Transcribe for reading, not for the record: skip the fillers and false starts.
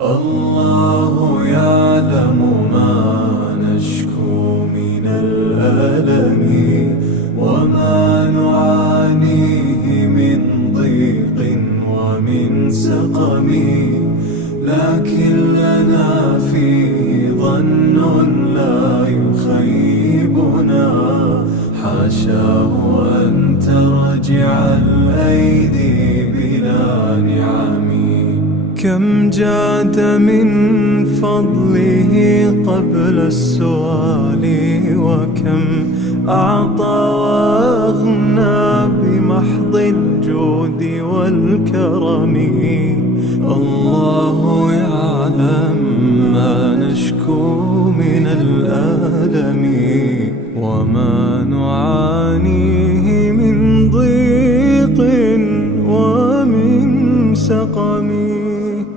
الله يعلم ما نشكو من الألم وما نعانيه من ضيق ومن سقم، لكن لنا فيه ظن لا يخيبنا، حاشاه أن ترجع الأيدي بلا نعم. كم جاد من فضله قبل السؤال، وكم أعطى وأغنى بمحض الجود والكرم. الله يعلم ما نشكو من الألم وما نعاني